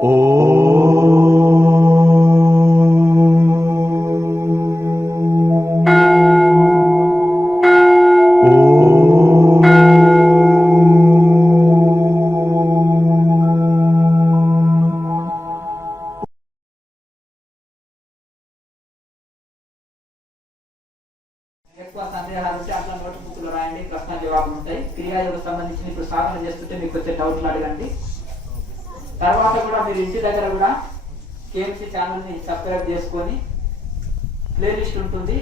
ఎక్కువ సందేహాలు ఉంటే అట్లా నోట్ బుక్ లో రాయండి, ప్రశ్న జవాబులు ఉంటాయి. క్రియాయోగం సంబంధించి ఇప్పుడు సాధన చేస్తుంటే మీకు వచ్చే డౌట్లు అడగండి. తర్వాత కూడా మీరు ఇంటి దగ్గర కూడా కేఎంసీ ఛానల్ ని సబ్స్క్రైబ్ చేసుకొని ప్లేలిస్ట్ ఉంటుంది.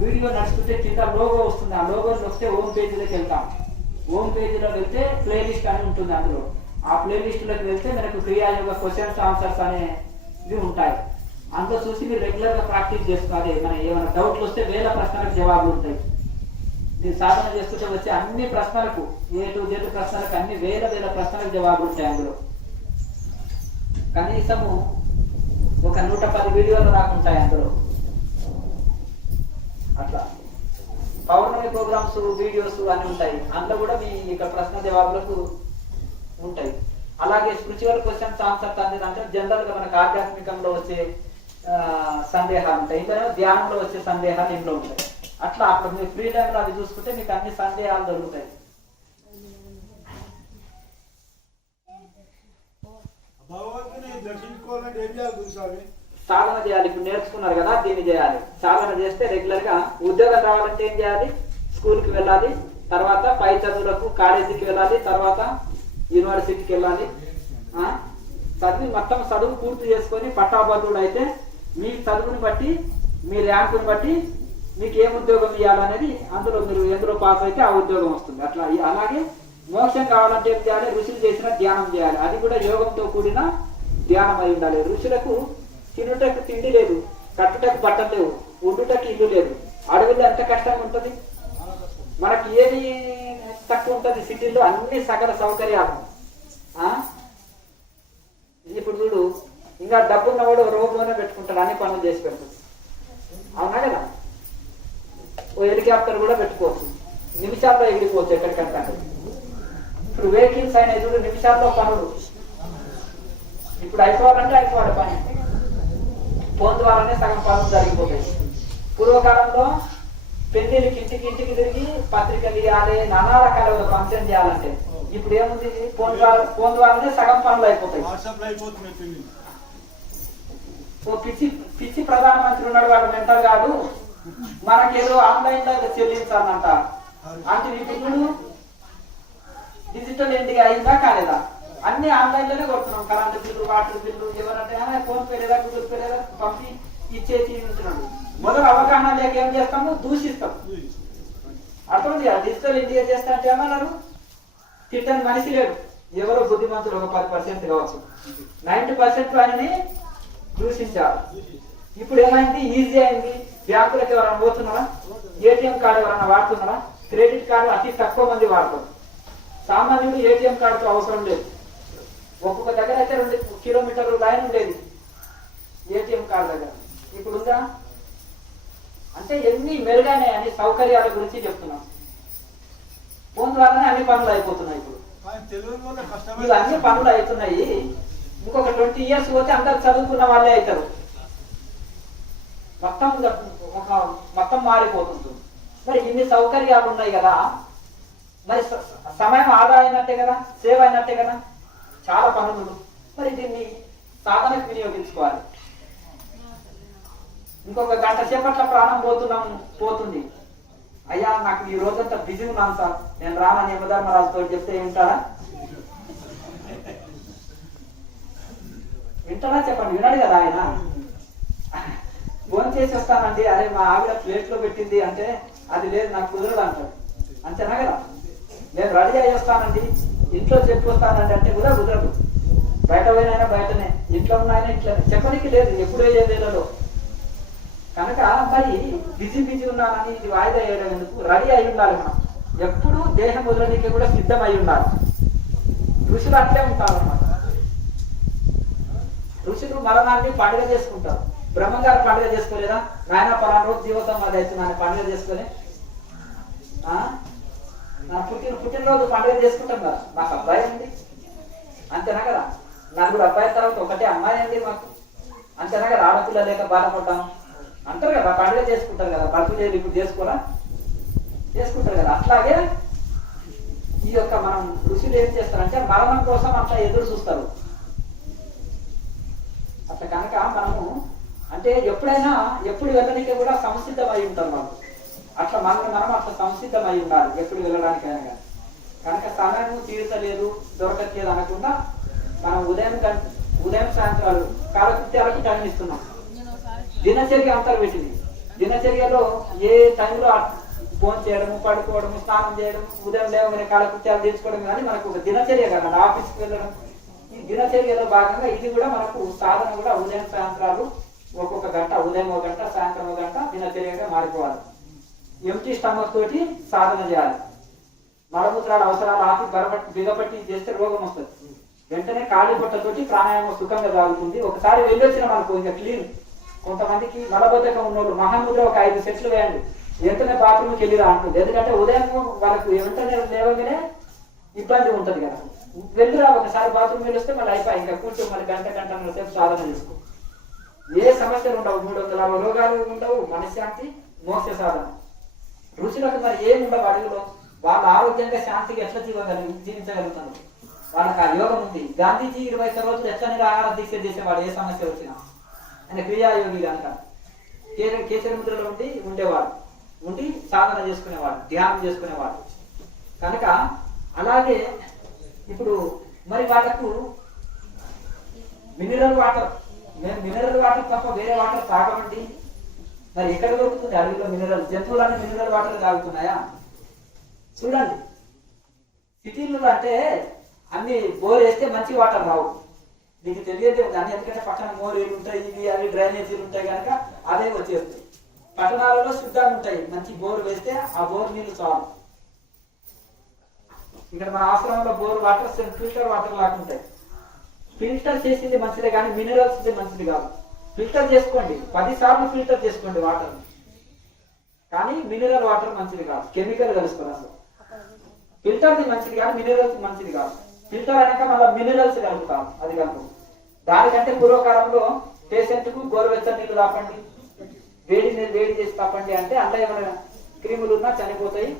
వీడియో నడుస్తుంటే కింద లోగో వస్తుంది, ఆ లోగో వస్తే హోమ్ పేజీలోకి వెళ్తాం. హోమ్ పేజీలోకి వెళ్తే ప్లేలిస్ట్ అని ఉంటుంది. అందులో ఆ ప్లేలిస్ట్ లోకి వెళ్తే మనకు క్రియాయోగ క్వశ్చన్స్ ఆన్సర్స్ అనేవి ఉంటాయి. అందులో చూసి మీరు రెగ్యులర్ గా ప్రాక్టీస్ చేస్తున్నారు. మన ఏమైనా డౌట్లు వస్తే వేల ప్రశ్నలకు జవాబులు ఉంటాయి. మీరు సాధన చేసుకుంటే వచ్చే అన్ని ప్రశ్నలకు A to Z ప్రశ్నలకు అన్ని వేల ప్రశ్నలకు జవాబులు ఉంటాయి. అందులో కనీసము ఒక 110 వీడియోలు రాకుంటాయి అందులో. అట్లా పౌర్ణమి ప్రోగ్రామ్స్ వీడియోస్ అన్ని ఉంటాయి. అందులో కూడా మీ ఇక్కడ ప్రశ్న జవాబులకు ఉంటాయి. అలాగే స్పిరిచువల్ క్వశ్చన్స్ ఆన్సర్స్ అనేది అంటే జనరల్ గా మనకు ఆధ్యాత్మికంలో వచ్చే సందేహాలు ఉంటాయి, ఇంకా ధ్యానంలో వచ్చే సందేహాలు ఇంట్లో ఉంటాయి. అట్లా అప్పుడు మీరు ఫ్రీ టైంలో అవి చూసుకుంటే మీకు అన్ని సందేహాలు దొరుకుతాయి. సాధన చేయాలి. ఇప్పుడు నేర్చుకున్నారు కదా, దీన్ని చేయాలి. సాధన చేస్తే రెగ్యులర్ గా ఉద్యోగం రావాలంటే ఏం చేయాలి? స్కూల్కి వెళ్ళాలి, తర్వాత పై చదువులకు కాలేజీకి వెళ్ళాలి, తర్వాత యూనివర్సిటీకి వెళ్ళాలి. చదివి మొత్తం చదువు పూర్తి చేసుకొని పట్టాభద్రుడు అయితే మీ చదువుని బట్టి మీ ర్యాంకుని బట్టి మీకు ఏం ఉద్యోగం ఇవ్వాలనేది అందులో మీరు ఎందులో పాస్ అయితే ఆ ఉద్యోగం వస్తుంది. అట్లా అలాగే మోక్షం కావాలంటే ఏం చేయాలి? ఋషులు చేసిన ధ్యానం చేయాలి. అది కూడా యోగంతో కూడిన ధ్యానం అయి ఉండాలి. ఋషులకు తినుటకు తిండి లేదు, కట్టుటకు బట్టలు లేవు, ఉండుటకు ఇల్లు లేదు. అడవిలో ఎంత కష్టంగా ఉంటుంది. మనకి ఏది తక్కువ ఉంటుంది? సిటీలో అన్ని సకల సౌకర్యాలు. ఇప్పుడు చూడు, ఇంకా డబ్బున్నవాడు రోడ్లోనే పెట్టుకుంటాడు, అన్ని పనులు చేసి పెడుతుంది. అవునా కదా? ఓ హెలికాప్టర్ కూడా పెట్టుకోవచ్చు, నిమిషాల్లో ఎగిరిపోవచ్చు ఎక్కడికంటే. ఇప్పుడు వెహికల్స్ అయినా చూడు, నిమిషాల్లో పనులు. ఇప్పుడు అయిపోవాలంటే అయిపోవాలి పని. ఫోన్ ద్వారానే సగం పనులు జరిగిపోతాయి. పూర్వకాలంలో పెళ్లికి ఇంటికి తిరిగి పత్రికలు ఇవ్వాలి, నానా రకాల ఫంక్షన్ చేయాలంటే. ఇప్పుడు ఏముంది? ఫోన్ ద్వారానే సగం పనులు అయిపోతాయి. ఓ పిచ్చి ప్రధానమంత్రి ఉన్నాడు, వాడు మెంటల్ కాదు, మనకేదో ఆన్లైన్ లో చెల్లించాలంట. అంటే ఈ బిల్లులు డిజిటల్ ఇండియా అయిందా కాలేదా? అన్ని ఆన్లైన్ లోనే కొడుతున్నాం. కరెంట్ బిల్లు, వాటర్ బిల్లు, ఎవరంటే ఫోన్ పే లేదా గూగుల్ పే లేదా పంపి ఇచ్చేసి ఉంటున్నాడు. మొదలు అవగాహన లేక ఏం చేస్తాము? దూషిస్తాం. అర్థం డిజిటల్ ఇండియా చేస్తా అంటే ఏమన్నారు? తిట్టని మనిషి లేడు. ఎవరో బుద్ధిమంతులు ఒక 10% కావచ్చు, 90% ఆయనని దూషించారు. ఇప్పుడు ఏమైంది? ఈజీ అయింది. బ్యాంకులకు ఎవరైనా పోతున్నారా? ఏటీఎం కార్డు ఎవరైనా వాడుతున్నారా? క్రెడిట్ కార్డు అతి తక్కువ మంది వాడతారు. సామాన్యుడు ఏటీఎం కార్డుతో అవసరం లేదు. ఒక్కొక్క దగ్గర అయితే 2 కిలోమీటర్లు లైన్ ఉండేది ఏటీఎం కార్డు దగ్గర. ఇప్పుడు ఉందా? అంటే ఎన్ని మెరుగైనాయి అన్ని సౌకర్యాల గురించి చెప్తున్నాం. ఫోన్ ద్వారానే అన్ని పనులు అయిపోతున్నాయి. ఇప్పుడు అన్ని పనులు అవుతున్నాయి. ఇంకొక 20 years పోతే అందరు చదువుకున్న వాళ్ళే అవుతారు. మొత్తం మారిపోతుంది. మరి ఇన్ని సౌకర్యాలు ఉన్నాయి కదా, మరి సమయం ఆదా అయినట్టే కదా, సేవ్ అయినట్టే కదా, చాలా పనులు. మరి దీన్ని సాధనకు వినియోగించుకోవాలి. ఇంకొక గంట సేపట్ల ప్రాణం పోతుంది. అయ్యా నాకు ఈ రోజంతా బిజీ ఉన్నాను సార్, నేను రానని యమధర్మరాజుతో చెప్తే వింటాడా? చెప్పండి, వినాడు కదా ఆయన. ఫోన్ చేసి వస్తానండి, అరే మా ఆవిడ ప్లేట్ లో పెట్టింది అంటే అది లేదు నాకు కుదరదు అంటాడు. అంతేనా కదా? నేను రెడీ అయ్యి వస్తానండి, ఇంట్లో చెప్పి వస్తానండి అంటే కూడా కుదరదు. బయట పోయినైనా బయటనే, ఇంట్లో ఉన్నాయన ఇంట్లోనే, చెప్పడానికి లేదు ఎప్పుడో ఏ వేళలో. కనుక మరి బిజీ ఉన్నానని ఇది వాయిదా వేయడం ఎందుకు? రెడీ అయి ఉండాలి. మనం ఎప్పుడు దేహం వదలడానికి కూడా సిద్ధం అయి ఉండాలి. ఋషులు అట్లే ఉంటారు అన్నమాట. ఋషులు మరణాన్ని పండుగ చేసుకుంటారు. బ్రహ్మంగారు పండుగ చేసుకోలేదా? నాయన పలానా రోజు జీవితం అది అవుతుంది పండుగ చేసుకుని పుట్టినరోజు పండుగ చేసుకుంటాం కదా, నాకు అబ్బాయి ఉంది అంతేనా కదా? నలుగురు అబ్బాయిల తర్వాత ఒకటే అమ్మాయి అండి మాకు అంతేనా కదా, ఆడపిల్ల లేక బాధపడ్డాను అంటారు కదా, పండుగ చేసుకుంటారు కదా, బర్త్డే ఇప్పుడు చేసుకోరా చేసుకుంటారు కదా. అట్లాగే ఈ యొక్క మనం ఋషులు ఏం చేస్తారంటే మరణం కోసం అంతా ఎదురు చూస్తారు. అట్లా కనుక మనము అంటే ఎప్పుడైనా ఎప్పుడు వెళ్ళడానికి కూడా సంసిద్ధమై ఉంటారు మనం. అట్లా మనం అట్లా సంసిద్ధమై ఉండాలి ఎప్పుడు వెళ్ళడానికైనా కానీ. కనుక సమయం తీర్చలేదు దొరకట్లేదు అనకుండా మనం ఉదయం సాయంత్రాలు కాలకృత్యాలకు టైం ఇస్తున్నాం. దినచర్య అంతర్ పెట్టింది. దినచర్యలో ఏ టైంలో ఫోన్ చేయడము, పడుకోవడము, స్నానం చేయడం, ఉదయం లేవగానే కాలకృత్యాలు తీర్చుకోవడం కానీ మనకు ఒక దినచర్య కదండి. ఆఫీస్కి వెళ్ళడం ఈ దినచర్యలో భాగంగా ఇది కూడా మనకు సాధన కూడా ఉదయం సాయంత్రాలు ఒక్కొక్క గంట, ఉదయం ఒక గంట, సాయంత్రం ఒక గంట దినచర్యగా మారిపోవాలి. ఎంటీ స్టమక్ తోటి సాధన చేయాలి. మలమూత్రాల అవసరాలు ఆపి బిగపట్టి చేస్తే రోగం వస్తుంది. వెంటనే ఖాళీ పొట్టతోటి ప్రాణాయామం సుఖంగా సాగుతుంది. ఒకసారి వెళ్ళొచ్చిన మనకు ఇంకా క్లీన్. కొంతమందికి మలబద్ధకం ఉన్నోళ్ళు మహాముద్ర ఒక 5 సెట్లు వేయండి, వెంటనే బాత్రూమ్కి వెళ్ళిరా అంటుంది. ఎందుకంటే ఉదయం వాళ్ళకు వెంటనే లేవగానే ఇబ్బంది ఉంటుంది కదా. వెళ్ళిరా ఒకసారి బాత్రూమ్ వెళ్ళొస్తే మళ్ళీ అయిపోయి ఇంకా కూర్చొని మళ్ళీ గంట సేపు సాధన చేసుకో. ఏ సమస్యలు ఉండవు, 360 రోగాలు ఉండవు, మనశ్శాంతి, మోక్ష సాధన. ఋషులకు మరి ఏమి ఉండవు అడుగులో. వాళ్ళ ఆరోగ్యంగా శాంతిగా ఎట్లా జీవించగలుగుతారు, వాళ్ళకి ఆ యోగం ఉంది. గాంధీజీ 21 రోజులు ఎట్లా ఆహార దీక్ష చేసేవాడు ఏ సమస్య వచ్చినా. ఆయన క్రియాయోగి కనుక కేసరి ముద్రలో ఉండేవాడు, ఉండి సాధన చేసుకునేవాడు, ధ్యానం చేసుకునేవాడు కనుక. అలాగే ఇప్పుడు మరి వాళ్ళకు మినరల్ వాటర్, మేము మినరల్ వాటర్ తప్ప వేరే వాటర్ తాగమండి. మరి ఎక్కడ దొరుకుతుంది అడవిలో మినరల్? జంతువులన్నీ మినరల్ వాటర్ తాగుతున్నాయా? చూడండి, సిటీల్లో అంటే అన్ని బోర్ వేస్తే మంచి వాటర్ రావు. మీకు తెలియదే అన్ని, ఎందుకంటే పక్కన మోరీలు ఉంటాయి, ఇవి అవి డ్రైనేజీలు ఉంటాయి కనుక అదే వచ్చేస్తాయి. పట్టణాలలో శుద్ధంగా ఉంటాయి, మంచి బోర్ వేస్తే ఆ బోర్ నీళ్ళు చాలు. ఇక్కడ మన ఆశ్రమంలో బోర్ వాటర్ ఫిల్టర్ వాటర్ లాగా ఉంటాయి. ఫిల్టర్ చేసింది మంచిదే కానీ మినరల్స్ మంచిది కాదు. ఫిల్టర్ చేసుకోండి, 10 సార్లు ఫిల్టర్ చేసుకోండి వాటర్, కానీ మినరల్ వాటర్ మంచిది కాదు. కెమికల్ కలుస్తారు అసలు. ఫిల్టర్ది మంచిది కానీ మినరల్స్ మంచిది కాదు. ఫిల్టర్ అయినాక మళ్ళీ మినరల్స్ కలుపుతాం, అది కలుపు. దానికంటే పూర్వకాలంలో పేషెంట్ కు గోరువెచ్చని నీళ్ళు తాపండి, వేడి చేసి తాపండి అంటే అందులో ఏమైనా క్రిములు ఉన్నా చనిపోతాయి.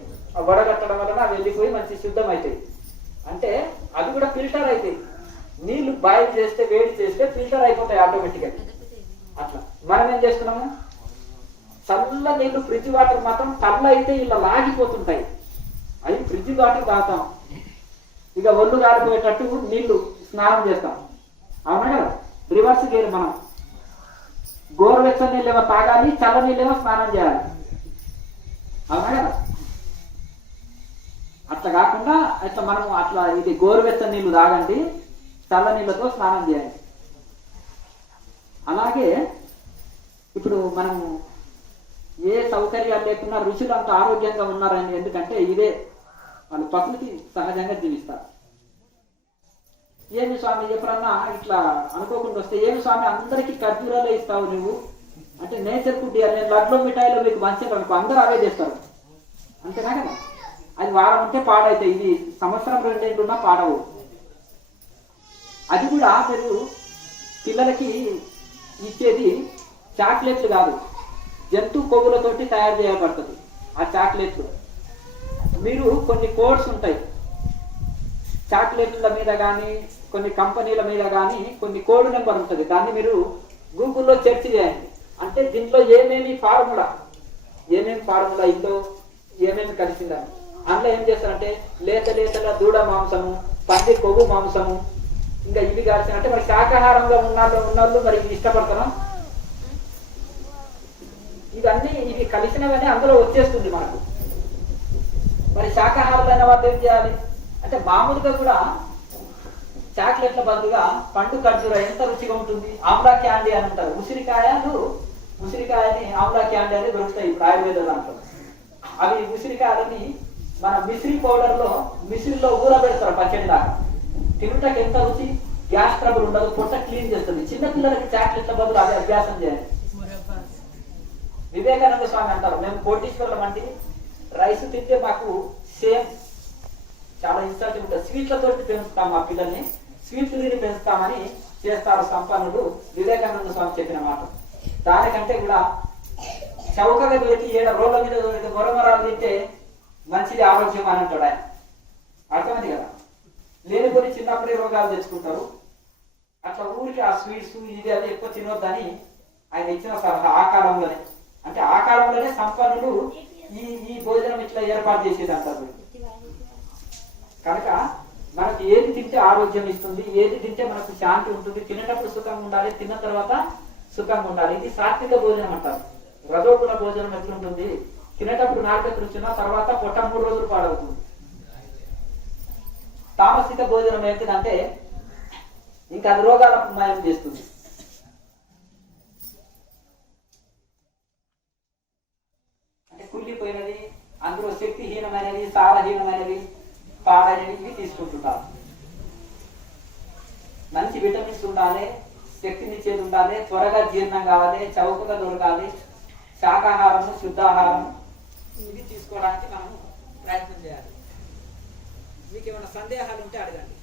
వడగట్టడం వలన వెళ్ళిపోయి మంచి శుద్ధం అవుతాయి. అంటే అది కూడా ఫిల్టర్ అవుతాయి. నీళ్లు బాయిల్ చేస్తే, వేడి చేస్తే ఫిల్టర్ అయిపోతాయి ఆటోమేటిక్గా. అట్లా మనం ఏం చేస్తున్నాము, చల్ల నీళ్లు ఫ్రిడ్జ్ వాటర్ మాత్రం చల్ల అయితే ఇలా లాగిపోతుంటాయి, అవి ఫ్రిడ్జ్ వాటర్ తాగుతాం. ఇక ఒళ్ళు కాలిపోయేటట్టు నీళ్లు స్నానం చేస్తాం, అవునా కదా? Reverse gear. మనం గోరువెచ్చని నీళ్ళేమో తాగాలి, చల్ల నీళ్ళేమో స్నానం చేయాలి, అవునా కదా? అట్లా కాకుండా అట్లా మనం అట్లా ఇది గోరువెచ్చని నీళ్లు తాగండి, చల్ల నీళ్ళతో స్నానం చేయాలి. అలాగే ఇప్పుడు మనం ఏ సౌకర్యాలు లేకున్నా ఋషులు అంత ఆరోగ్యంగా ఉన్నారని, ఎందుకంటే ఇదే వాళ్ళు ప్రకృతి సహజంగా జీవిస్తారు. ఏమి స్వామి ఎప్పుడన్నా ఇట్లా అనుకోకుండా వస్తే, ఏమి స్వామి అందరికీ ఖర్జూరాలే ఇస్తావు నువ్వు అంటే, నేచర్ ఫుడ్ నేను లడ్లో మిఠాయిలో మీకు మంచిగా అనుకో, అందరూ అవే చేస్తారు అంతేనా కదా? అది వారం ఉంటే పాడవుతాయి, ఇది సంవత్సరం 2 ఉన్నా పాడవు. అది కూడా మీరు పిల్లలకి ఇచ్చేది చాక్లెట్లు కాదు, జంతు కొవ్వులతోటి తయారు చేయబడుతుంది ఆ చాక్లెట్లు. మీరు కొన్ని కోడ్స్ ఉంటాయి చాక్లెట్ల మీద కానీ, కొన్ని కంపెనీల మీద కానీ కొన్ని కోడ్ నెంబర్ ఉంటుంది. దాన్ని మీరు గూగుల్లో సెర్చ్ చేయండి. అంటే దీంట్లో ఏమేమి ఫార్ములా ఇంట్లో ఏమేమి కలిసిందని. అందులో ఏం చేస్తారంటే లేతల దూడ మాంసము, పంది కొవ్వు మాంసము, ఇంకా ఇవి కలిసి అంటే మరి శాకాహారంగా ఉన్నోళ్ళు మరి ఇవి ఇష్టపడతారా? ఇవన్నీ ఇవి కలిసినవన్నీ అందులో వచ్చేస్తుంది మనకు. మరి శాకాహారులైన వాళ్ళు ఏం చేయాలి అంటే, మామూలుగా కూడా చాక్లెట్ల బదులుగా పండు ఖర్జూర ఎంత రుచిగా ఉంటుంది. ఆమ్లా క్యాండీ అని అంటారు. ఉసిరికాయని ఆమ్లా క్యాండీ అని దొరుకుతాయి ఇప్పుడు ఆయుర్వేద దాంట్లో. అవి ఉసిరికాయలని మన మిశ్రీ మిశ్రీలో ఊరబెడతారు పచ్చడి దాకా. తినుటకి ఎంత రుచి, గ్యాస్ ట్రబుల్ ఉండదు, పొట్ట క్లీన్ చేస్తుంది. చిన్న పిల్లలకి చాక్లెట్ల బదులు అదే అభ్యాసం చేయాలి. వివేకానంద స్వామి అంటారు, మేము కోటీశ్వరులం అంటే రైస్ తింటే మాకు సేమ్ చాలా ఇన్సల్ట్ ఉంటుంది, స్వీట్లతో పెంచుతాం మా పిల్లల్ని, స్వీట్లు తిని పెంచుతామని చేస్తారు సంపన్నులు. వివేకానంద స్వామి చెప్పిన మాట. దానికంటే కూడా చౌకగా పెట్టి 7 రోడ్ల మీద మొరమరాలు తింటే మంచిది ఆరోగ్యం అని అంటాడు ఆయన. అర్థమైంది కదా. లేనిపోయి చిన్నప్పుడే రోగాలు తెచ్చుకుంటారు. అట్లా ఊరికి ఆ స్వీట్స్ ఇది అది ఎక్కువ తినొద్దని ఆయన ఇచ్చిన సలహా ఆ కాలంలోనే. అంటే ఆ కాలంలోనే సంపన్నులు ఈ భోజనం ఇట్లా ఏర్పాటు చేసేది అంటారు. కనుక మనకు ఏది తింటే ఆరోగ్యం ఇస్తుంది, ఏది తింటే మనకు శాంతి ఉంటుంది, తినేటప్పుడు సుఖంగా ఉండాలి, తిన్న తర్వాత సుఖంగా ఉండాలి. ఇది సాత్విక భోజనం అంటారు. రజోగుణ భోజనం ఎట్లుంటుంది, తినేటప్పుడు నాలుక రుచినా తర్వాత పొట్ట 3 రోజులు పాడవుతుంది. తామసిక భోజనం ఏంటిదంటే ఇంకా అది రోగాలకు మాయం చేస్తుంది. అంటే కుళ్ళిపోయినది, అందులో శక్తిహీనమైనవి, సారహీనమైనవి, పాడైనవి ఇవి తీసుకుంటుంటారు. మంచి విటమిన్స్ ఉండాలి, శక్తినిచ్చేది ఉండాలి, త్వరగా జీర్ణం కావాలి, చౌకగా దొరకాలి, శాకాహారము శుద్ధాహారం ఇవి తీసుకోవడానికి మనం ప్రయత్నం చేయాలి. మీకు ఏమైనా సందేహాలు ఉంటే అడగండి.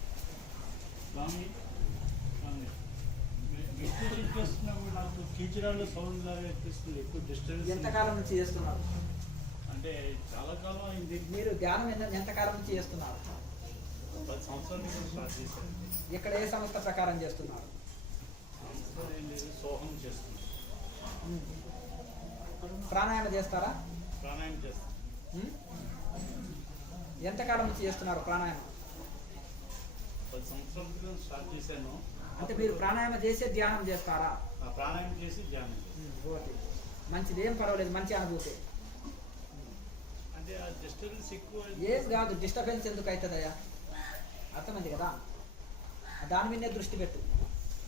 ఎంతకాలం నుంచి చేస్తున్నారు? అంటే చాలా కాలం అయింది. మీరు ధ్యానం ఎంతకాలం నుంచి చేస్తున్నారు? 10 సంవత్సరాల నుంచి స్టార్ట్ చేశాను. ఇక్కడ ఏ సంస్థ ప్రకారం చేస్తున్నారు? సోహం చేస్తున్నాను. ప్రాణాయామ చేస్తారా? ప్రాణాయామం చేస్తాను. ఎంతకాలం నుంచి చేస్తున్నారు ప్రాణాయామం? 10 సంవత్సరాల క్రితం స్టార్ట్ చేశాను. అంటే మీరు ప్రాణాయామం చేసే ధ్యానం చేస్తారా? ప్రాణాయామం చేసి ధ్యానం చేస్తాను. మంచిది, ఏం పర్వాలేదు, మంచి అనుభూతి. అంటే ఆ డిస్టర్బెన్స్ ఎక్కువ ఏం కాదు, డిస్టర్బెన్స్ ఎందుకు అవుతుందయ్యా? అర్థమైంది కదా. దాని మీదే దృష్టి పెట్టు.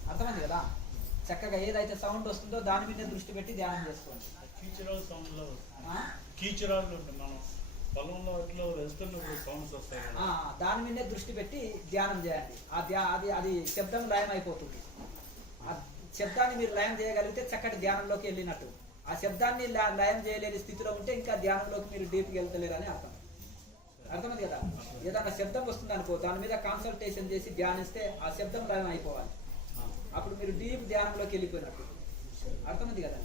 అర్థమైంది కదా. చక్కగా ఏదైతే సౌండ్ వస్తుందో దాని మీదే దృష్టి పెట్టి ధ్యానం చేసుకోండి. కీచురాలు సౌండ్లో కీచురాలు ఉంటుంది. మనం పొలంలో అట్లా వెళ్తున్నప్పుడు సౌండ్స్ వస్తాయి. దాని మీదే దృష్టి పెట్టి ధ్యానం చేయండి. అది శబ్దం లయం అయిపోతుంది. ఆ శబ్దాన్ని మీరు లయం చేయగలిగితే చక్కటి ధ్యానంలోకి వెళ్ళినట్టు. ఆ శబ్దాన్ని లయం చేయలేని స్థితిలో ఉంటే ఇంకా ధ్యానంలోకి మీరు డీప్కి వెళ్తలేరని అర్థం. అర్థమైంది కదా. ఏదైనా శబ్దం వస్తుంది అనుకో, దాని మీద కాన్సల్టేషన్ చేసి ధ్యానిస్తే ఆ శబ్దం లయం అయిపోవాలి. అప్పుడు మీరు డీప్ ధ్యానంలోకి వెళ్ళిపోయినట్టు. అర్థమైంది కదా.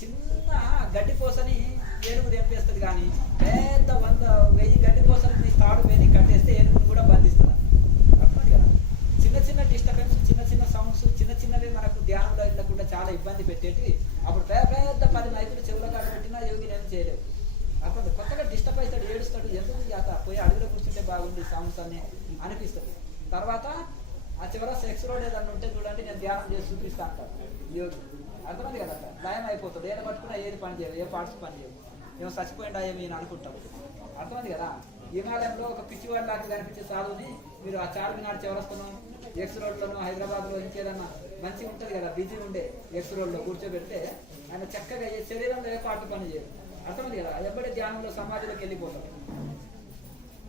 చిన్న గడ్డి పోసని ఏనుగు తెంపేస్తుంది, కానీ పెద్ద 100,000 గడ్డి పోసని తాడు వేని కట్టేస్తే ఏనుగుని కూడా బంధిస్తుంది. అర్థమైంది కదా. చిన్న చిన్న డిస్టర్బెన్స్, చిన్న చిన్న సౌండ్స్, చిన్న చిన్నవి మనకు ధ్యానంలో వెళ్ళకుండా చాలా ఇబ్బంది పెట్టేటివి. అప్పుడు పెద్ద 10 మైకులు చెవుల కాడ పెట్టినా యోగి నేను చేయలేదు. అప్పుడు కొత్తగా డిస్టర్బ్ అవుతాడు, ఏడుస్తాడు, ఎందుకు జాత పోయి అడుగులో కూర్చుంటే బాగుంది సౌండ్స్ అన్నీ అనిపిస్తుంది. తర్వాత ఆ చివర సెక్స్ రోడ్ ఏదన్నా ఉంటే చూడండి, నేను ధ్యానం చేసి చూపిస్తా అంటారు యోగి. అర్థమైంది కదా. భయం అయిపోతుంది. ఏది పట్టుకున్నా ఏది పని చేయవు, ఏ పార్ట్స్ పని చేయవు, ఏమో చచ్చిపోయిందా ఏమి అని అనుకుంటాం. అర్థమైంది కదా. హిమాలయంలో ఒక పిచ్చివాడి లాగా కనిపించే సాధువుని మీరు ఆ చార్మినార్ చివరస్తోనో ఎక్స్ రోడ్లోనో హైదరాబాద్లో ఇంకేదన్నా మంచిగా ఉంటుంది కదా, బిజీ ఉండే ఎక్స్ రోడ్లో కూర్చోబెడితే ఆయన చక్కగా ఏ శరీరంలో ఏ పార్ట్ పని చేయదు. అర్థమైంది కదా. ఎప్పుడే ధ్యానంలో సమాధిలోకి వెళ్ళిపోతాడు.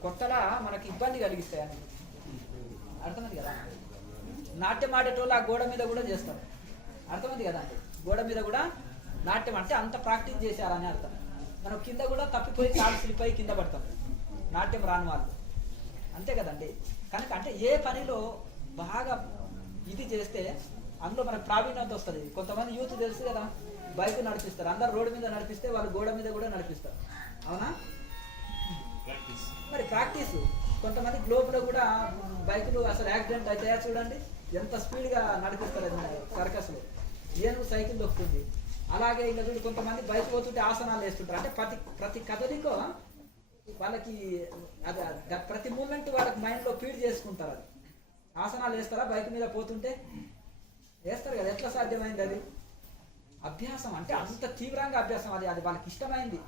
కొత్తలా మనకి ఇబ్బంది కలిగిస్తాయని. అర్థమైంది కదా. నాట్యం ఆడేటోళ్ళు ఆ గోడ మీద కూడా చేస్తారు. అర్థమైంది కదా. గోడ మీద కూడా నాట్యం అంటే అంత ప్రాక్టీస్ చేశారని అర్థం. మనం కింద కూడా తప్పిపోయి కాలు స్లిప్ అయి కింద పడతాం నాట్యం రాని వాళ్ళు. అంతే కదండి. కనుక అంటే ఏ పనిలో బాగా ఇది చేస్తే అందులో మనకు ప్రావీణ్యత వస్తుంది. కొంతమంది యూత్ తెలుసు కదా, బైక్ నడిపిస్తారు. అందరు రోడ్డు మీద నడిపిస్తే వాళ్ళు గోడ మీద కూడా నడిపిస్తారు. అవునా? మరి ప్రాక్టీస్. కొంతమంది గ్లోబ్లో కూడా బైకులు అసలు యాక్సిడెంట్ అవుతాయా చూడండి, ఎంత స్పీడ్గా నడిపిస్తారు సర్కస్లో. ఏనుగు సైకిల్ దొక్కుతుంది. అలాగే ఇలా చూడు, కొంతమంది బైక్ పోతుంటే ఆసనాలు వేస్తుంటారు. అంటే ప్రతి కదలికో వాళ్ళకి అది ప్రతి మూమెంట్ వాళ్ళకి మైండ్లో ఫీడ్ చేసుకుంటారు. అది ఆసనాలు వేస్తారా బైక్ మీద పోతుంటే? వేస్తారు కదా. ఎట్లా సాధ్యమైంది అది? అభ్యాసం. అంటే అంత తీవ్రంగా అభ్యాసం. అది వాళ్ళకి ఇష్టమైంది.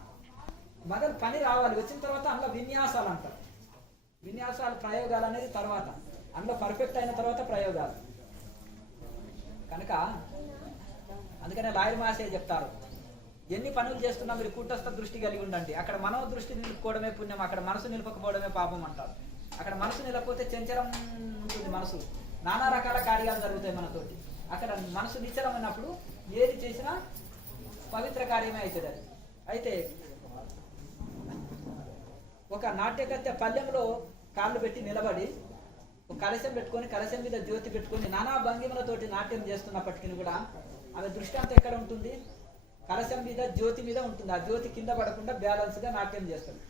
మొదలు పని రావాలి, వచ్చిన తర్వాత అందులో విన్యాసాలు అంటారు. విన్యాసాలు, ప్రయోగాలు అనేది తర్వాత, అందులో పర్ఫెక్ట్ అయిన తర్వాత ప్రయోగాలు. కనుక అందుకనే లాయర్ మాసే చెప్తారు, ఎన్ని పనులు చేస్తున్నా మీరు కూటస్థ దృష్టి కలిగి ఉండండి. అక్కడ మనో దృష్టి నిలుపుకోవడమే పుణ్యం, అక్కడ మనసు నిలుపకపోవడమే పాపం అంటారు. అక్కడ మనసు నిలకపోతే చంచలం ఉంటుంది. మనసు నానా రకాల కార్యాలు జరుగుతాయి మనతోటి. అక్కడ మనసు నిశ్చలమైనప్పుడు ఏది చేసినా పవిత్ర కార్యమే అవుతుంది. అది అయితే ఒక నాట్యకత్య పల్లెంలో కాళ్ళు పెట్టి నిలబడి కలశం పెట్టుకొని కలశం మీద జ్యోతి పెట్టుకొని నానా భంగిమలతోటి నాట్యం చేస్తున్నప్పటికీ కూడా ఆమె దృష్టి అంతా ఎక్కడ ఉంటుంది? కలశం మీద జ్యోతి మీద ఉంటుంది. ఆ జ్యోతి కింద పడకుండా బ్యాలెన్స్ గా నాట్యం చేస్తుంది.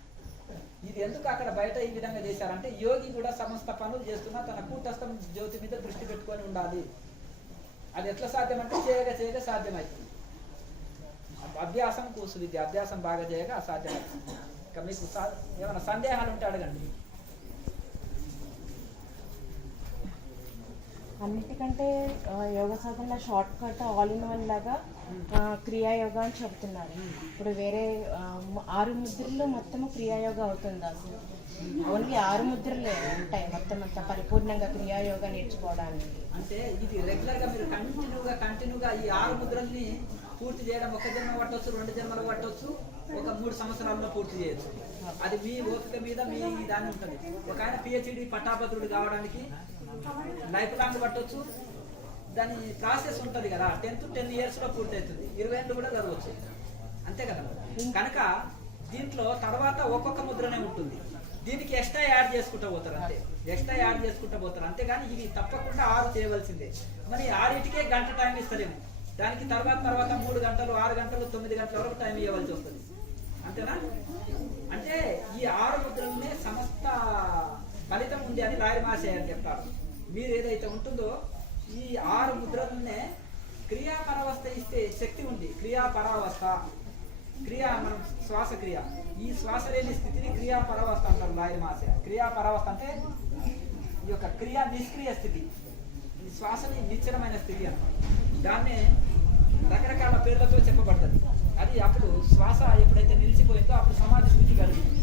ఇది ఎందుకు అక్కడ బయట ఈ విధంగా చేశారంటే యోగి కూడా సమస్త పనులు చేస్తున్నా తన కూటస్థం జ్యోతి మీద దృష్టి పెట్టుకొని ఉండాలి. అది ఎట్లా సాధ్యమంటే చేయగా చేయగా సాధ్యమవుతుంది. అభ్యాసం కూసువిద్య, అభ్యాసం బాగా చేయగా అసాధ్యమవుతుంది. ఇంకా మీకు ఏమైనా సందేహాలు ఉంటే అడగండి. అన్నిటికంటే యోగ సాధన short cut all in one లాగా క్రియాయోగా అని చెప్తున్నారు. ఇప్పుడు వేరే 6 ముద్రలు మొత్తము క్రియాయోగా అవుతుంది. అసలు ఓన్లీ 6 ముద్రలే ఉంటాయి మొత్తం అంతా పరిపూర్ణంగా క్రియాయోగా నేర్చుకోవడానికి. అంటే ఇది రెగ్యులర్ గా మీరు కంటిన్యూగా ఈ 6 ముద్రల్ని పూర్తి చేయడం 1 జన్మ పట్టవచ్చు, 2 జన్మలు పట్టవచ్చు, ఒక 3 సంవత్సరాల్లో పూర్తి చేయొచ్చు. అది మీ ఓపిక మీద మీ దాని ఉంటుంది. ఒక ఆయన పిహెచ్డి పట్టాభద్రుడు కావడానికి లైఫ్ లాంగ్ పట్టవచ్చు. దాని ప్రాసెస్ ఉంటుంది కదా. 10 years లో పూర్తి అవుతుంది. 20 ఏళ్ళు కూడా చదవచ్చు, అంతే కదా. కనుక దీంట్లో తర్వాత ఒక్కొక్క ముద్రనే ఉంటుంది. దీనికి ఎక్స్ట్రా యాడ్ చేసుకుంటూ పోతారు, అంతే. ఎక్స్ట్రా యాడ్ చేసుకుంటూ పోతారు, అంతేగాని ఇవి తప్పకుండా 6 చేయవలసిందే. మరి 6టికే గంట టైం ఇస్తారేమో, దానికి తర్వాత 3 గంటలు, 6 గంటలు, 9 గంటల వరకు టైం ఇవ్వవలసి వస్తుంది, అంతేనా. అంటే ఈ 6 ముద్రలనే సమస్త ఫలితం ఉంది అని లాయర్ మాసయ్య అని చెప్తారు. మీరు ఏదైతే ఉంటుందో ఈ 6 ముద్రలనే క్రియాపరావస్థ ఇస్తే శక్తి ఉంది. క్రియాపరావస్థ, క్రియా మనం శ్వాసక్రియ, ఈ శ్వాస లేని స్థితిని క్రియాపరావస్థ అంటారు లాయర్ మాసయ్య. క్రియాపరావస్థ అంటే ఈ యొక్క క్రియా నిష్క్రియ స్థితి, ఈ శ్వాసని నిశ్చలమైన స్థితి అన్నమాట. దాన్నే రకరకాల పేర్లతో చెప్పబడుతుంది. అది అప్పుడు శ్వాస ఎప్పుడైతే నిలిచిపోయిందో అప్పుడు సమాధి స్థితి కలుగుతుంది.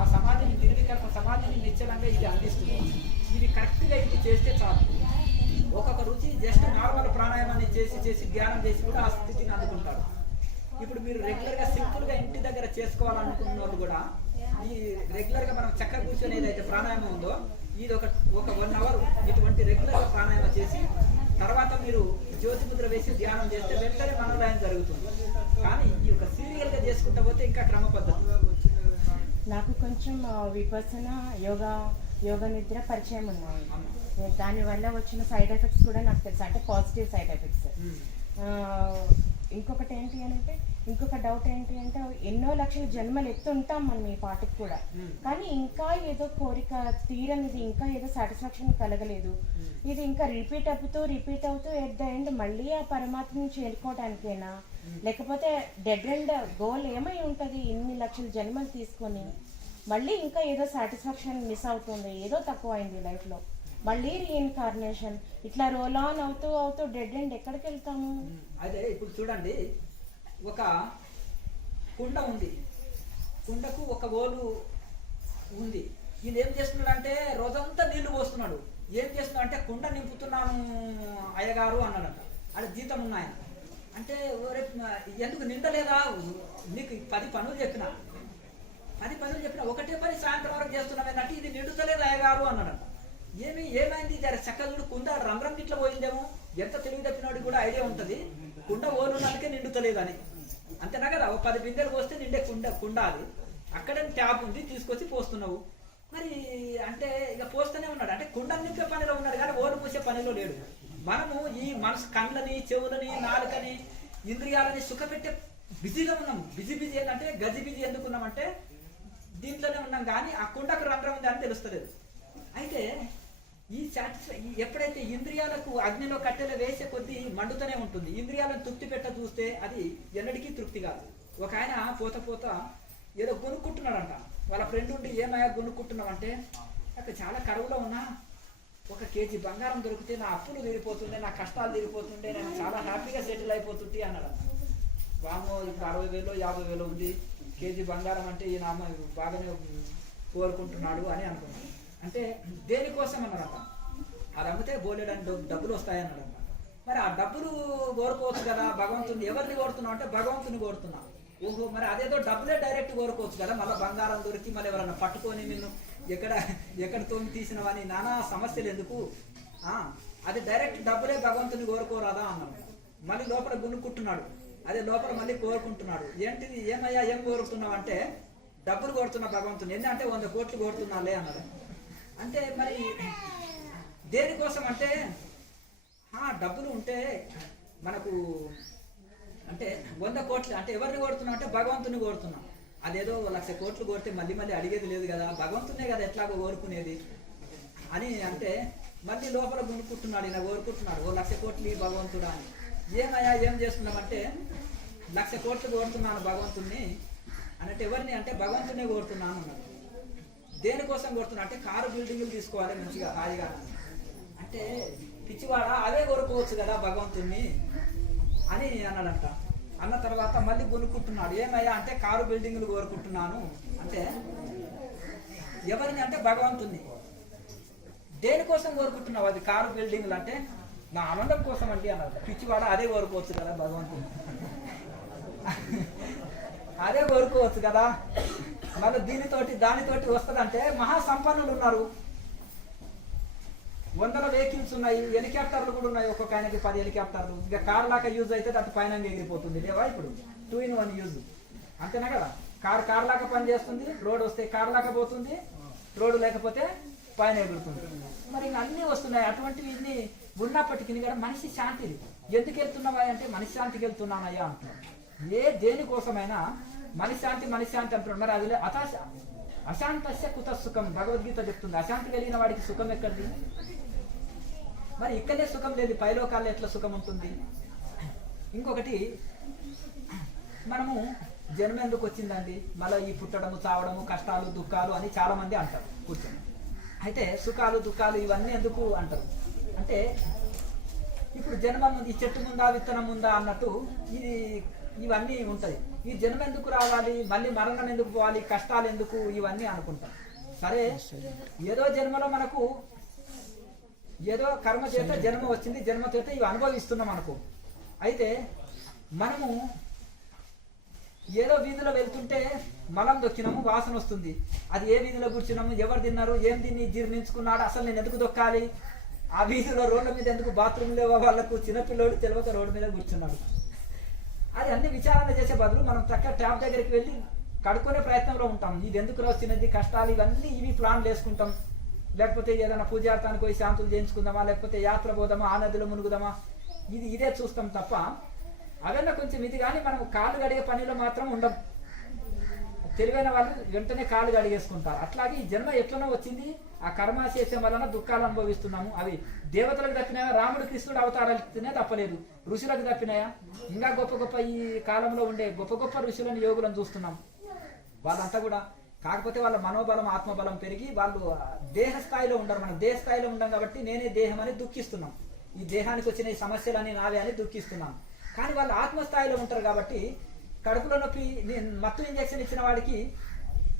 ఆ సమాధిని నిర్వికల్ప సమాధిని నిశ్చలంగా ఇది అందిస్తుంది. ఇది కరెక్ట్గా ఇది చేస్తే చాలు. ఒక్కొక్క రుచి జస్ట్ నార్మల్ ప్రాణాయామాన్ని చేసి ధ్యానం చేసి కూడా ఆ స్థితిని అందుకుంటారు. ఇప్పుడు మీరు రెగ్యులర్గా సింపుల్గా ఇంటి దగ్గర చేసుకోవాలనుకున్న వాళ్ళు కూడా ఈ రెగ్యులర్గా మనం చక్కర కూర్చొని ఏదైతే ప్రాణాయామం ఉందో ఇది ఒక 1 hour ఇటువంటి రెగ్యులర్గా ప్రాణాయామం చేసి తర్వాత మీరు జ్యోతి ముద్ర వేసి ధ్యానం చేస్తే వెంటనే మనోలయం జరుగుతుంది. కానీ ఈ యొక్క సీరియల్గా చేసుకుంటా పోతే ఇంకా క్రమ పద్ధతి. నాకు కొంచెం విపసన యోగ నిద్ర పరిచయం ఉన్నాయి. దానివల్ల వచ్చిన సైడ్ ఎఫెక్ట్స్ కూడా నాకు తెలుసు, అంటే పాజిటివ్ సైడ్ ఎఫెక్ట్స్. ఇంకొకటి ఏంటి అంటే ఇంకొక డౌట్ ఏంటి అంటే ఎన్నో లక్షల జన్మలు ఎత్తుంటాం మనం ఈ పాటికి కూడా, కానీ ఇంకా ఏదో కోరిక తీరనిది, ఇంకా ఏదో సాటిస్ఫాక్షన్ కలగలేదు. ఇది ఇంకా రిపీట్ అవుతూ ఎట్ ద ఎండ్ మళ్ళీ ఆ పరమాత్మని చేరుకోవడానికేనా, లేకపోతే డెడ్ ఎండ్ గోల్ ఏమై ఉంటుంది? ఇన్ని లక్షల జన్మలు తీసుకొని మళ్ళీ ఇంకా ఏదో సాటిస్ఫాక్షన్ మిస్ అవుతుంది, ఏదో తక్కువ అయింది లైఫ్లో, మళ్ళీ రీఇన్కార్నేషన్, ఇట్లా రోల్ ఆన్ అవుతూ డెడ్ ఎండ్ ఎక్కడికి వెళ్తాము? అదే ఇప్పుడు చూడండి, ఒక కుండ ఉంది, కుండకు ఒక ఓలు ఉంది. ఈయన ఏం చేస్తున్నాడు అంటే రోజంతా నీళ్లు పోస్తున్నాడు. ఏం చేస్తున్నాడు అంటే కుండ నింపుతున్నాను అయ్యగారు అన్నాడంట. అది జీతం ఉన్నాయన అంటే ఎందుకు నిండలేదా, నీకు 10 పనులు చెప్పినా ఒకటే పని సాయంత్రం వరకు చేస్తున్నామేంటంటే ఇది నిండుతలేదు అయ్యగారు అన్నాడంట. ఏమైంది జర చక్కగా కుండ రంధ్రం ఇట్లా పోయిందేమో. ఎంత తెలివి తప్పినోడికి కూడా ఐడియా ఉంటుంది కుండ ఓనుకే నిండుతలేదని, అంతేనా కదా. 10 బిందెలు పోస్తే నిండే కుండ అది. అక్కడే ట్యాప్ ఉంది, తీసుకొచ్చి పోస్తున్నావు. మరి అంటే ఇక పోస్తూనే ఉన్నాడు, అంటే కుండ నింపే పనిలో ఉన్నాడు కానీ ఓను పూసే పనిలో లేడు. మనము ఈ మనసు కళ్ళని, చెవులని, నాలుకని, ఇంద్రియాలని సుఖపెట్టే బిజీగా ఉన్నాం. బిజీ ఏంటంటే బిజీ ఎందుకున్నామంటే దీంట్లోనే ఉన్నాం, కానీ ఆ కుండకు రంధ్రం ఉంది అని తెలుస్తలేదు. అయితే ఈ ఎప్పుడైతే ఇంద్రియాలకు అగ్నిలో కట్టెలు వేసే కొద్దీ మండుతూనే ఉంటుంది. ఇంద్రియాలను తృప్తి పెట్ట చూస్తే అది ఎన్నటికీ తృప్తి కాదు. ఒక ఆయన పోత ఏదో కొనుక్కుంటున్నాడంట. వాళ్ళ ఫ్రెండ్ ఉండి ఏమయ్యా కొనుక్కుంటున్నావు అంటే అక్కడ చాలా కరువులో ఉన్నా, 1 kg బంగారం దొరికితే నా అప్పులు తీరిపోతుండే, నా కష్టాలు తీరిపోతుండే, నేను చాలా హ్యాపీగా సెటిల్ అయిపోతుంటే అన్నాడు. వామో ఇప్పుడు 60,000 50,000 ఉంది, కేజీ బంగారం అంటే ఈయన అమ్మ బాగానే కోరుకుంటున్నాడు అని అనుకున్నాడు. అంటే దేనికోసం అన్నారట, అది అమ్మితే బోలేడని డబ్బులు వస్తాయన్నాడు. మరి ఆ డబ్బులు కోరుకోవచ్చు కదా భగవంతుని. ఎవరిని కోరుతున్నావు అంటే భగవంతుని కోరుతున్నా. ఓహో, మరి అదేదో డబ్బులే డైరెక్ట్ కోరుకోవచ్చు కదా. మళ్ళీ బంగారం దొరికి మళ్ళీ ఎవరన్నా పట్టుకొని నిన్ను ఎక్కడ తోమి తీసినవని నానా సమస్యలు ఎందుకు, అది డైరెక్ట్ డబ్బులే భగవంతుని కోరుకోరాదా అన్నాడు. మళ్ళీ లోపల గునుక్కుంటున్నాడు, అదే లోపల మళ్ళీ కోరుకుంటున్నాడు. ఏంటిది, ఏమయ్యా ఏం కోరుతున్నావు అంటే డబ్బులు కోరుతున్నా భగవంతుని. ఎందుకంటే 100 కోట్లు కోరుతున్నాలే అన్నాడు. అంటే మరి దేనికోసం అంటే డబ్బులు ఉంటే మనకు అంటే 100 కోట్లు అంటే ఎవరిని కోరుతున్నాం అంటే భగవంతుని కోరుతున్నాం. అదేదో 1,00,000 కోట్లు కోరితే మళ్ళీ మళ్ళీ అడిగేది లేదు కదా, భగవంతునే కదా ఎట్లాగో కోరుకునేది అని అంటే మళ్ళీ లోపల గుండుకుంటున్నాడు, ఈయన కోరుకుంటున్నాడు 1,00,000 కోట్లు ఈ భగవంతుడా అని. ఏమయ్యా ఏం చేసుకున్నామంటే 1,00,000 కోట్లు కోరుతున్నాను భగవంతుణ్ణి అన్నట్టు. ఎవరిని అంటే భగవంతునే కోరుతున్నాను అన్నాడు. దేనికోసం కోరుతున్నా అంటే కారు బిల్డింగులు తీసుకోవాలి మంచిగా హాయిగా అంటే పిచ్చివాడ అవే కోరుకోవచ్చు కదా భగవంతుణ్ణి అని అన్నాడంట. అన్న తర్వాత మళ్ళీ కొనుక్కుంటున్నాడు. ఏమయ్యా అంటే కారు బిల్డింగులు కోరుకుంటున్నాను అంటే ఎవరిని అంటే భగవంతుణ్ణి. దేనికోసం కోరుకుంటున్నావు అది కారు బిల్డింగులు అంటే నా ఆనందం కోసం అండి అన్నాడు. పిచ్చివాడ అదే కోరుకోవచ్చు కదా భగవంతుని, అదే కోరుకోవచ్చు కదా. మళ్ళీ దానితోటి వస్తుందంటే మహాసంపన్నులు ఉన్నారు, 100 వెహికల్స్ ఉన్నాయి, హెలికాప్టర్లు కూడా ఉన్నాయి, ఒక్కొక్క ఆయనకి 10 హెలికాప్టర్లు. ఇక కార్ లాగా యూజ్ అయితే అది పైన ఎగిరిపోతుంది లేవా ఇప్పుడు 2 in 1 యూజ్ అంతేనా కదా. కార్ లాగా పని చేస్తుంది, రోడ్ వస్తే కార్ లాగా పోతుంది, రోడ్డు లేకపోతే పైన ఎగురుతుంది. మరి ఇంకా అన్నీ వస్తున్నాయి. అటువంటివి ఉన్నప్పటికీ కూడా మనిషి శాంతిది. ఎందుకు వెళ్తున్నావా అంటే మనిషి శాంతికి వెళ్తున్నానయ్యా అంటున్నాడు. దేనికోసమైనా మనశ్శాంతి అంటున్నాడు. మరి అది అశాంతస్య కుత సుఖం భగవద్గీత చెప్తుంది. అశాంతి కలిగిన వాడికి సుఖం ఎక్కడిది? మరి ఇక్కడే సుఖం లేదు, పైలోకాల్లో ఎట్లా సుఖం ఉంటుంది? ఇంకొకటి మనము జన్మ ఎందుకు వచ్చిందండి, మళ్ళీ ఈ పుట్టడము చావడము కష్టాలు దుఃఖాలు అని చాలా మంది అంటారు కూర్చొని. అయితే సుఖాలు దుఃఖాలు ఇవన్నీ ఎందుకు అంటారు అంటే ఇప్పుడు జన్మ ముందు ఈ చెట్టు ముందా విత్తనం ముందా అన్నట్టు ఇవన్నీ ఉంటాయి. ఈ జన్మ ఎందుకు రావాలి, మళ్ళీ మరణం ఎందుకు పోవాలి, కష్టాలు ఎందుకు, ఇవన్నీ అనుకుంటాం. సరే ఏదో జన్మలో మనకు ఏదో కర్మ చేత జన్మ వచ్చింది, జన్మ చేత ఇవి అనుభవిస్తున్నాం అనుకో. అయితే మనము ఏదో వీధిలో వెళ్తుంటే మలం దొక్కినాము, వాసన వస్తుంది. అది ఏ వీధిలో కూర్చున్నాము, ఎవరు తిన్నారు, ఏం తిని జీర్ణించుకున్నాడు, అసలు నేను ఎందుకు దొక్కాలి, ఆ వీధిలో రోడ్ల మీద ఎందుకు బాత్రూమ్ లేవా వాళ్ళకు, చిన్నపిల్లోడు తెలియక రోడ్డు మీద కూర్చున్నాడు. అది అన్ని విచారణ చేసే బదులు మనం చక్కగా ట్యాప్ దగ్గరికి వెళ్ళి కడుక్కునే ప్రయత్నంలో ఉంటాం. ఇది ఎందుకు వచ్చినది కష్టాలు ఇవన్నీ ఇవి ప్లాన్లు వేసుకుంటాం. లేకపోతే ఏదైనా పూజార్థానికి పోయి శాంతులు చేయించుకుందామా, లేకపోతే యాత్ర పోదామా, ఆ నదిలో మునుగుదామా, ఇదే చూస్తాం తప్ప అవన్నీ కొంచెం ఇది. కానీ మనం కాళ్ళు గడిగే పనిలో మాత్రం ఉండం. తెలివైన వాళ్ళు వెంటనే కాళ్ళు గడిగేసుకుంటారు. అట్లాగే ఈ జన్మ ఎట్లనో వచ్చింది, ఆ కర్మ చేసే వలన దుఃఖాలు అనుభవిస్తున్నాము. అవి దేవతలకు తప్పినాయా, రాముడు కృష్ణుడు అవతారాలు తప్పలేదు, ఋషులకు తప్పినాయా, ఇంకా గొప్ప ఈ కాలంలో ఉండే గొప్ప ఋషులను యోగులను చూస్తున్నాం. వాళ్ళంతా కూడా కాకపోతే వాళ్ళ మనోబలం ఆత్మబలం పెరిగి వాళ్ళు దేహ స్థాయిలో ఉండరు. మనం దేహ స్థాయిలో ఉండం కాబట్టి నేనే దేహం అని దుఃఖిస్తున్నాం. ఈ దేహానికి వచ్చిన ఈ సమస్యలని నావే అని దుఃఖిస్తున్నాం. కానీ వాళ్ళు ఆత్మస్థాయిలో ఉంటారు కాబట్టి కడుపులో నొప్పి మత్తు ఇంజెక్షన్ ఇచ్చిన వాడికి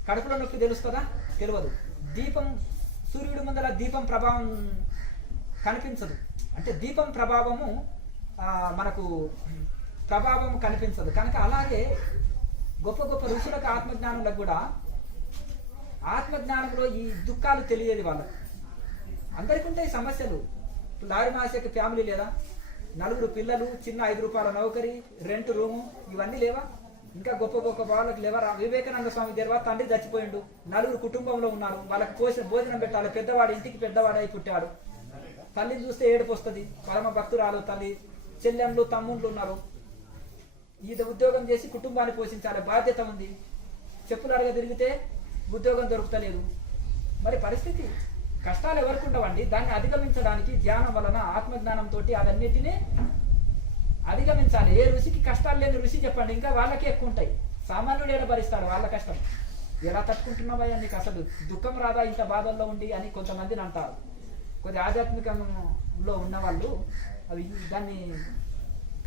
కడుపులో నొప్పి తెలుస్తుందా? తెలియదు. దీపం సూర్యుడి ముందర దీపం ప్రభావం కనిపించదు. అంటే దీపం ప్రభావము మనకు ప్రభావం కనిపించదు. కనుక అలాగే గొప్ప ఋషులకు ఆత్మజ్ఞానులకు కూడా ఆత్మజ్ఞానంలో ఈ దుఃఖాలు తెలియదు వాళ్ళకు. అందరికీ ఉంటాయి సమస్యలు. లారీ మాసేకి ఫ్యామిలీ లేదా, 4 పిల్లలు, చిన్న 5 రూపాయల నౌకరీ, రెంట్ రూము, ఇవన్నీ లేవా? ఇంకా గొప్ప వాళ్ళకి లేవా? వివేకానంద స్వామి దగ్గర తండ్రి చచ్చిపోయిండు, 4 కుటుంబంలో ఉన్నారు, వాళ్ళకి భోజనం పెట్టాలి, పెద్దవాడు ఇంటికి పెద్దవాడై పుట్టాడు. తల్లిని చూస్తే ఏడుపు వస్తుంది, పరమ భక్తురాలు తల్లి, చెల్లెళ్ళు తమ్ముళ్ళు ఉన్నారు. ఇది ఉద్యోగం చేసి కుటుంబాన్ని పోషించాలి, బాధ్యత ఉంది. చెప్పులు అడగ తిరిగితే ఉద్యోగం దొరుకుతలేదు. మరి పరిస్థితి కష్టాలు ఎవరికి ఉండవండి. దాన్ని అధిగమించడానికి ధ్యానం వలన ఆత్మజ్ఞానంతో అదన్నిటినీ అధిగమించాలి. ఏ ఋషికి కష్టాలు లేని ఋషి చెప్పండి, ఇంకా వాళ్ళకే ఎక్కువ ఉంటాయి. సామాన్యుడు ఎలా భరిస్తాడు వాళ్ళ కష్టం? ఎలా తట్టుకుంటున్నావయ్యా, నీకు అసలు దుఃఖం రాదా ఇంత బాధల్లో ఉండి అని కొంతమందిని అంటారు. కొద్ది ఆధ్యాత్మికంలో ఉన్నవాళ్ళు అవి దాన్ని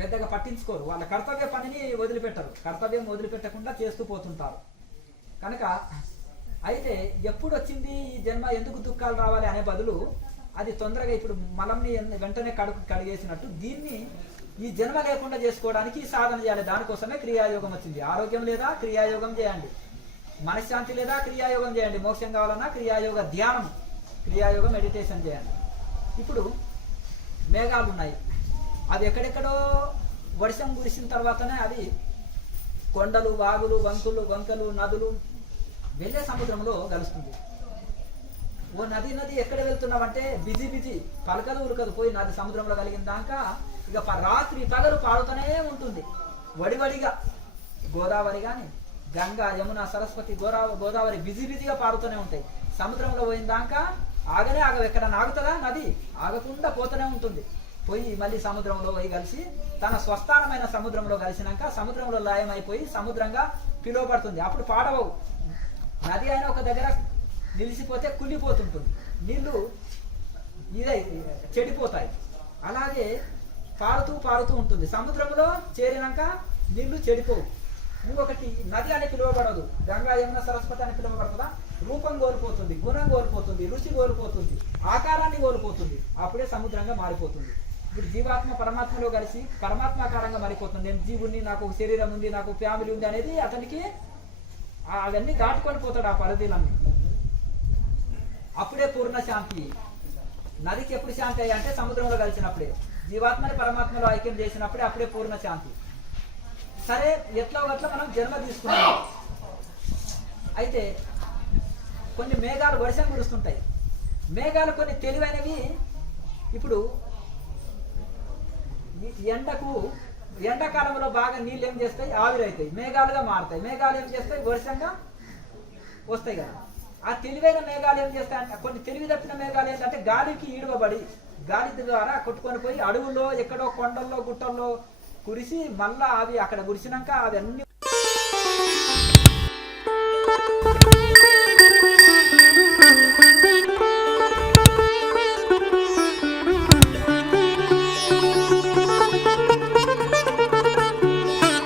పెద్దగా పట్టించుకోరు. వాళ్ళ కర్తవ్య పనిని వదిలిపెట్టరు, కర్తవ్యం వదిలిపెట్టకుండా చేస్తూ పోతుంటారు. కనుక అయితే ఎప్పుడు వచ్చింది ఈ జన్మ, ఎందుకు దుఃఖాలు రావాలి అనే బదులు అది తొందరగా ఇప్పుడు మలంని వెంటనే కడిగేసినట్టు దీన్ని ఈ జన్మ లేకుండా చేసుకోవడానికి సాధన చేయాలి. దానికోసమే క్రియాయోగం వచ్చింది. ఆరోగ్యం లేదా క్రియాయోగం చేయండి, మనశ్శాంతి లేదా క్రియాయోగం చేయండి, మోక్షం కావాలన్నా క్రియాయోగ ధ్యానం, క్రియాయోగ మెడిటేషన్ చేయండి. ఇప్పుడు మేఘాలు ఉన్నాయి, అది ఎక్కడెక్కడో వర్షం కురిసిన తర్వాతనే అది కొండలు, వాగులు, వంకలు, నదులు వెళ్ళే సముద్రంలో కలుస్తుంది. ఓ నది నది ఎక్కడ వెళ్తున్నామంటే బిజీ బిజీ పలకదు ఉరకదు పోయి నది సముద్రంలో కలిగిన దాకా ఇక రాత్రి పగలు పారుతూనే ఉంటుంది వడివడిగా. గోదావరి కానీ గంగా యమున సరస్వతి గోదావరి బిజీ బిజీగా పారుతూనే ఉంటాయి. సముద్రంలో పోయిన దాకా ఆగనే ఆగవు. ఎక్కడ ఆగుతుందా నది? ఆగకుండా పోతూనే ఉంటుంది. పోయి మళ్ళీ సముద్రంలో పోయి కలిసి తన స్వస్థానమైన సముద్రంలో కలిసినాక సముద్రంలో లయమైపోయి సముద్రంగా పిలువబడుతుంది. అప్పుడు పాడవవు. నది అయినా ఒక దగ్గర నిలిచిపోతే కుళ్ళిపోతుంటుంది, నీళ్లు ఇదే చెడిపోతాయి. అలాగే పారుతూ పారుతూ ఉంటుంది. సముద్రంలో చేరినాక నీళ్లు చెడిపోవు. ఇంకొకటి నది అని పిలువబడదు. గంగా యమున సరస్వతి అని పిలువబడుతుందా? రూపం కోల్పోతుంది, గుణం కోల్పోతుంది, రుచి కోల్పోతుంది, ఆకారాన్ని కోల్పోతుంది. అప్పుడే సముద్రంగా మారిపోతుంది. ఇప్పుడు జీవాత్మ పరమాత్మలో కలిసి పరమాత్మాకారంగా మారిపోతుంది. నేను జీవుని, నాకు ఒక శరీరం ఉంది, నాకు ఫ్యామిలీ ఉంది అనేది అతనికి అవన్నీ దాటుకొని పోతాడు ఆ పరిధిలన్నీ. అప్పుడే పూర్ణ శాంతి. నదికి ఎప్పుడు శాంతి అయ్యి అంటే సముద్రంలో కలిసినప్పుడే. జీవాత్మని పరమాత్మలో ఐక్యం చేసినప్పుడే అప్పుడే పూర్ణ శాంతి. సరే, ఎట్లా అట్లా మనం జన్మ తీసుకున్నాం. అయితే కొన్ని మేఘాలు వర్షం కురుస్తుంటాయి. మేఘాలు కొన్ని తెలివైనవి. ఇప్పుడు ఎండాకాలంలో బాగా నీళ్ళు ఏం చేస్తాయి? ఆవిరైతాయి, మేఘాలుగా మారుతాయి. మేఘాలు ఏం చేస్తాయి? వర్షంగా వస్తాయి కదా. ఆ తెలివైన మేఘాలు ఏం చేస్తాయంటే, కొన్ని తెలివి తప్పిన మేఘాలు ఏంటంటే గాలికి ఈడవబడి గాలి ద్వారా కొట్టుకొని పోయి అడవుల్లో ఎక్కడో కొండల్లో గుట్టల్లో కురిసి మళ్ళా అవి అక్కడ కురిసినాక అవి అన్ని